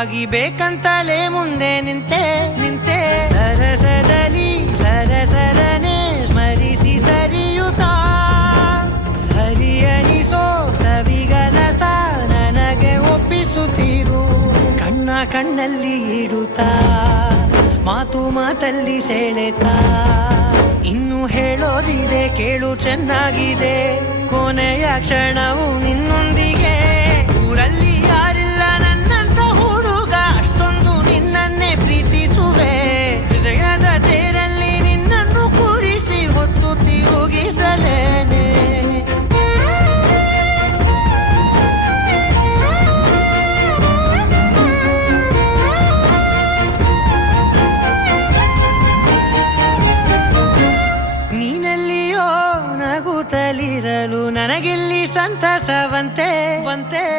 ನಿಜವಾಗಿ ಬೇಕಂತಲೇ ಮುಂದೆ ನಿಂತೆ ಸರಸದಲ್ಲಿ ಸರಸರನೆ ಸ್ಮರಿಸಿ ಸರಿಯುತ್ತಾ ಸರಿಯನಿಸೋ ಸವಿಗನಸ ನನಗೆ ಒಪ್ಪಿಸುತ್ತೀರು ಕಣ್ಣಲ್ಲಿ ಇಡುತ್ತಾ ಮಾತಲ್ಲಿ ಸೆಳೆತಾ ಇನ್ನು ಹೇಳೋದಿದೆ ಕೇಳು ಚೆನ್ನಾಗಿದೆ ಕೊನೆಯ ಕ್ಷಣವು ನಿನ್ನೊಂದಿಗೆ ಊರಲ್ಲಿ ಯಾರಿಲ್ಲ ನನ್ನಂತ ಹುಡುಗ ಅಷ್ಟೊಂದು ನಿನ್ನನ್ನೇ ಪ್ರೀತಿಸುವೆ ಹೃದಯದ ತೇರಲ್ಲಿ ನಿನ್ನನ್ನು ಕೂರಿಸಿ ಹೊತ್ತು ತಿರುಗಿಸಲೇನೆ ನೀನೆಲ್ಲಿಯೋ ನಗುತ್ತಲಿರಲು ನನಗಿಲ್ಲಿ ಸಂತಸವಂತೆ